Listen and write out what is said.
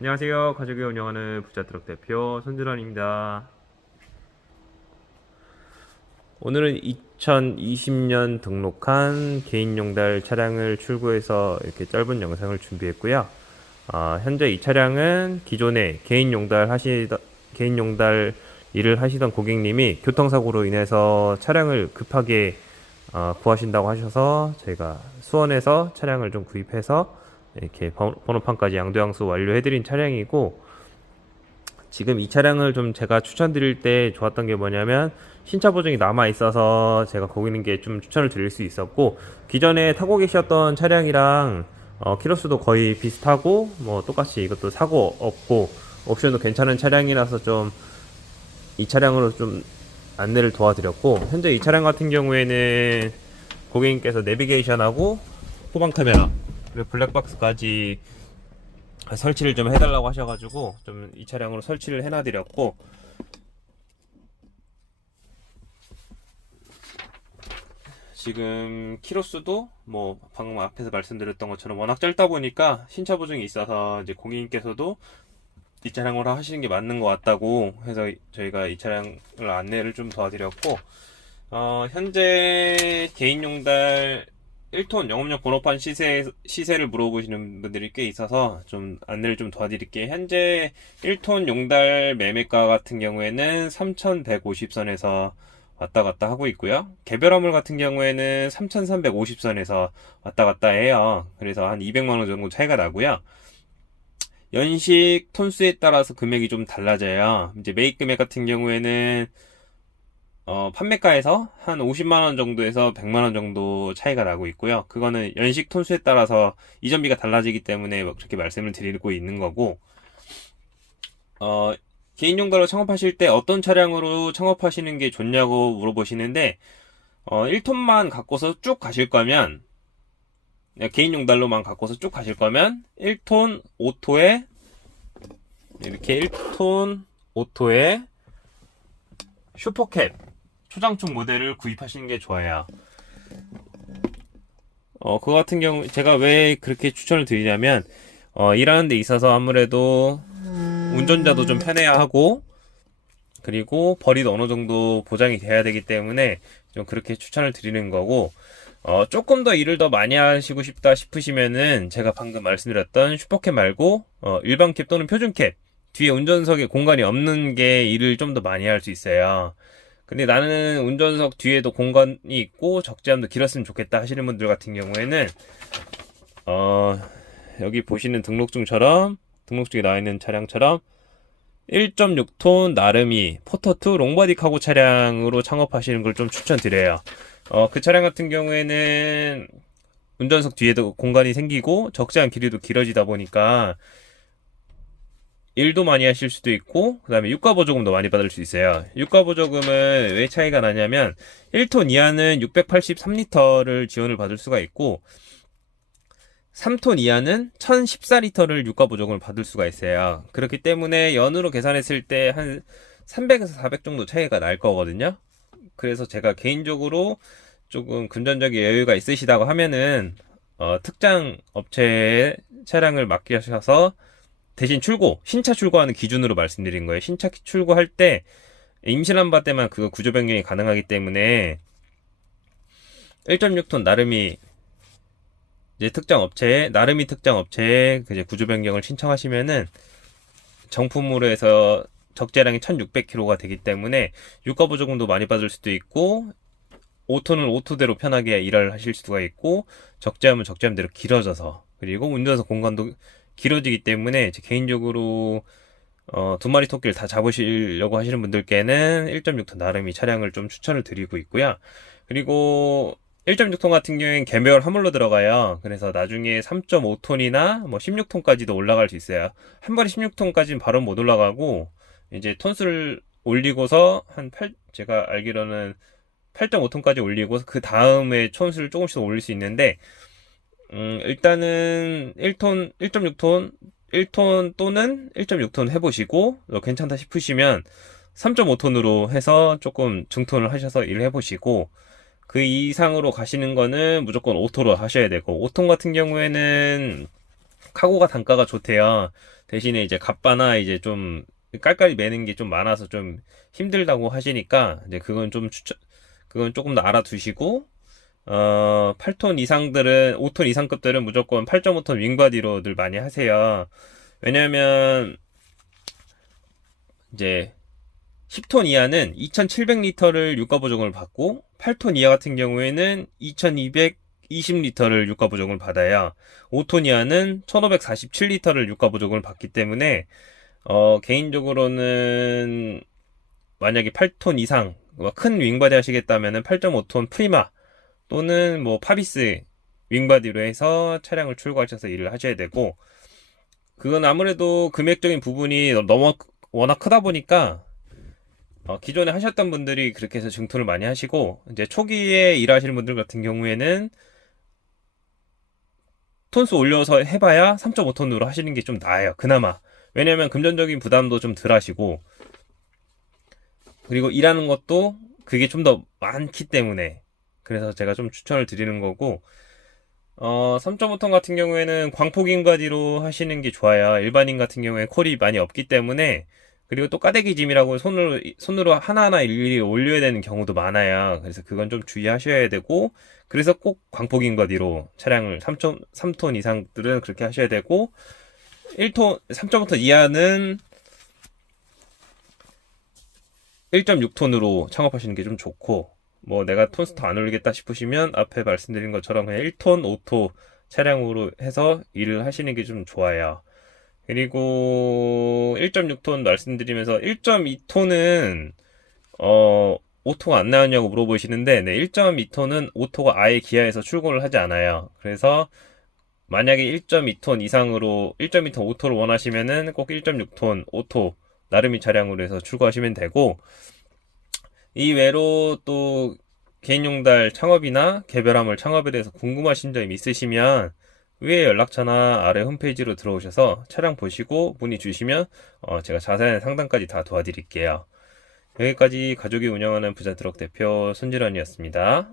안녕하세요. 가족이 운영하는 부자트럭 대표 손준원입니다. 오늘은 2020년 등록한 개인용달 차량을 출고해서 이렇게 짧은 영상을 준비했고요. 어, 현재 이 차량은 기존에 개인용달 하시던 개인용달 일을 하시던 고객님이 교통사고로 인해서 차량을 급하게 어, 구하신다고 하셔서 저희가 수원에서 차량을 좀 구입해서 이렇게 번- 번호판까지 양도양수 완료해드린 차량이고 지금 이 차량을 좀 제가 추천드릴 때 좋았던 게 뭐냐면 신차 보증이 남아 있어서 제가 고객님께 좀 추천을 드릴 수 있었고 기존에 타고 계셨던 차량이랑 어, 키로수도 거의 비슷하고 뭐 똑같이 이것도 사고 없고 옵션도 괜찮은 차량이라서 좀 이 차량으로 좀 안내를 도와드렸고 현재 이 차량 같은 경우에는 고객님께서 내비게이션하고 후방 카메라 블랙박스까지 설치를 좀 해달라고 하셔가지고 좀 이 차량으로 설치를 해놔드렸고. 지금 키로수도 뭐 방금 앞에서 말씀드렸던 것처럼 워낙 짧다 보니까 신차 보증이 있어서 이제 고객님께서도 이 차량으로 하시는 게 맞는 것 같다고 해서 저희가 이 차량을 안내를 좀 도와드렸고 어, 현재 개인 용달 1톤 영업용 번호판 시세, 시세를 물어보시는 분들이 꽤 있어서 좀 안내를 좀 도와드릴게요. 현재 1톤 용달 매매가 같은 경우에는 3,150선에서 왔다 갔다 하고 있고요. 개별 화물 같은 경우에는 3,350선에서 왔다 갔다 해요. 그래서 한 200만원 정도 차이가 나고요. 연식 톤수에 따라서 금액이 좀 달라져요. 이제 매입 금액 같은 경우에는 어, 판매가에서 한 50만 원 정도에서 100만 원 정도 차이가 나고 있고요. 그거는 연식 톤수에 따라서 이전비가 달라지기 때문에 뭐 그렇게 말씀을 드리고 있는 거고, 어, 개인 용도로 창업하실 때 어떤 차량으로 창업하시는 게 좋냐고 물어보시는데, 어, 1톤만 갖고서 쭉 가실 거면, 그냥 개인 용달로만 갖고서 쭉 가실 거면, 1톤 오토에, 이렇게 1톤 오토에 슈퍼캡, 초장축 모델을 구입하시는 게 좋아요. 어, 그거 같은 경우, 제가 왜 그렇게 추천을 드리냐면, 어, 일하는 데 있어서 아무래도 운전자도 좀 편해야 하고, 그리고 벌이도 어느 정도 보장이 돼야 되기 때문에 좀 그렇게 추천을 드리는 거고, 어, 조금 더 일을 더 많이 하시고 싶다 싶으시면은 제가 방금 말씀드렸던 슈퍼캡 말고, 어, 일반 캡 또는 표준 캡, 뒤에 운전석에 공간이 없는 게 일을 좀 더 많이 할 수 있어요. 근데 나는 운전석 뒤에도 공간이 있고 적재함도 길었으면 좋겠다 하시는 분들 같은 경우에는 어 여기 보시는 등록증처럼 등록증에 나와 있는 차량처럼 1.6톤 나름이 포터2 롱바디 카고 차량으로 창업하시는 걸 좀 추천드려요. 어 그 차량 같은 경우에는 운전석 뒤에도 공간이 생기고 적재함 길이도 길어지다 보니까 일도 많이 하실 수도 있고 그 다음에 유가 보조금도 많이 받을 수 있어요. 유가 보조금은 왜 차이가 나냐면 1톤 이하는 683리터를 지원을 받을 수가 있고 3톤 이하는 1014리터를 유가 보조금을 받을 수가 있어요. 그렇기 때문에 연으로 계산했을 때 한 300에서 400 정도 차이가 날 거거든요. 그래서 제가 개인적으로 조금 금전적인 여유가 있으시다고 하면은 어, 특장 업체에 차량을 맡기셔서 대신 출고, 신차 출고하는 기준으로 말씀드린 거예요. 신차 출고할 때 임실한바 때만 그거 구조 변경이 가능하기 때문에 1.6톤 나름이 이제 특정 업체에 나름이 특정 업체에 그 이제 구조 변경을 신청하시면은 정품으로 해서 적재량이 1,600kg가 되기 때문에 유가 보조금도 많이 받을 수도 있고 오토는 오토대로 편하게 일을 하실 수가 있고 적재하면 적재함대로 길어져서 그리고 운전석 공간도 길어지기 때문에 제 개인적으로 어, 두 마리 토끼를 다 잡으시려고 하시는 분들께는 1.6톤 나름이 차량을 좀 추천을 드리고 있고요. 그리고 1.6톤 같은 경우에는 개별 화물로 들어가요. 그래서 나중에 3.5톤이나 뭐 16톤까지도 올라갈 수 있어요. 한 번에 16톤까지는 바로 못 올라가고 이제 톤수를 올리고서 한 8, 제가 알기로는 8.5톤까지 올리고 그 다음에 톤수를 조금씩 더 올릴 수 있는데 음, 일단은 1톤, 1.6톤, 1톤 또는 1.6톤 해보시고, 어, 괜찮다 싶으시면 3.5톤으로 해서 조금 중톤을 하셔서 일을 해보시고, 그 이상으로 가시는 거는 무조건 오토로 하셔야 되고, 5톤 같은 경우에는 카고가 단가가 좋대요. 대신에 이제 갑바나 이제 좀 깔깔이 매는 게 좀 많아서 좀 힘들다고 하시니까 이제 그건 좀 추천, 그건 조금 더 알아두시고 어, 8톤 이상들은 5톤 이상급들은 무조건 8.5톤 윙바디로들 많이 하세요. 왜냐면 이제 10톤 이하는 2,700리터를 유가 보정을 받고 8톤 이하 같은 경우에는 2,220리터를 유가 보정을 받아야 5톤 이하는 1,547리터를 유가 보정을 받기 때문에 어, 개인적으로는 만약에 8톤 이상 뭐큰 윙바디 하시겠다면은 8.5톤 프리마 또는 뭐 파비스 윙바디로 해서 차량을 출고하셔서 일을 하셔야 되고 그건 아무래도 금액적인 부분이 너무 워낙 크다 보니까 어, 기존에 하셨던 분들이 그렇게 해서 증토를 많이 하시고 이제 초기에 일하시는 분들 같은 경우에는 톤수 올려서 해봐야 3.5톤으로 하시는 게 좀 나아요. 그나마 왜냐면 금전적인 부담도 좀 덜 하시고 그리고 일하는 것도 그게 좀 더 많기 때문에 그래서 제가 좀 추천을 드리는 거고 어, 3.5톤 같은 경우에는 광폭인 바디로 하시는 게 좋아요. 일반인 같은 경우에 콜이 많이 없기 때문에 그리고 또 까대기 짐이라고 손으로 손으로 하나하나 일일이 올려야 되는 경우도 많아요. 그래서 그건 좀 주의하셔야 되고 그래서 꼭 광폭인 바디로 차량을 3톤 3톤 이상들은 그렇게 하셔야 되고 1톤 3.5톤 이하는 1.6톤으로 창업하시는 게 좀 좋고 뭐 내가 톤스터 안 올리겠다 싶으시면 앞에 말씀드린 것처럼 그냥 1톤, 5톤 차량으로 해서 일을 하시는 게 좀 좋아요. 그리고 1.6톤 말씀드리면서 1.2톤은 어 오토가 안 나왔냐고 물어보시는데 네, 1.2톤은 오토가 아예 기아에서 출고를 하지 않아요. 그래서 만약에 1.2톤 이상으로 1.2톤 오토를 원하시면은 꼭 1.6톤 오토 나름이 차량으로 해서 출고하시면 되고 이 외로 또 개인용달 창업이나 개별화물 창업에 대해서 궁금하신 점 있으시면 위에 연락처나 아래 홈페이지로 들어오셔서 차량 보시고 문의 주시면 어, 제가 자세한 상담까지 다 도와드릴게요. 여기까지 가족이 운영하는 부자트럭 대표 손질원이었습니다.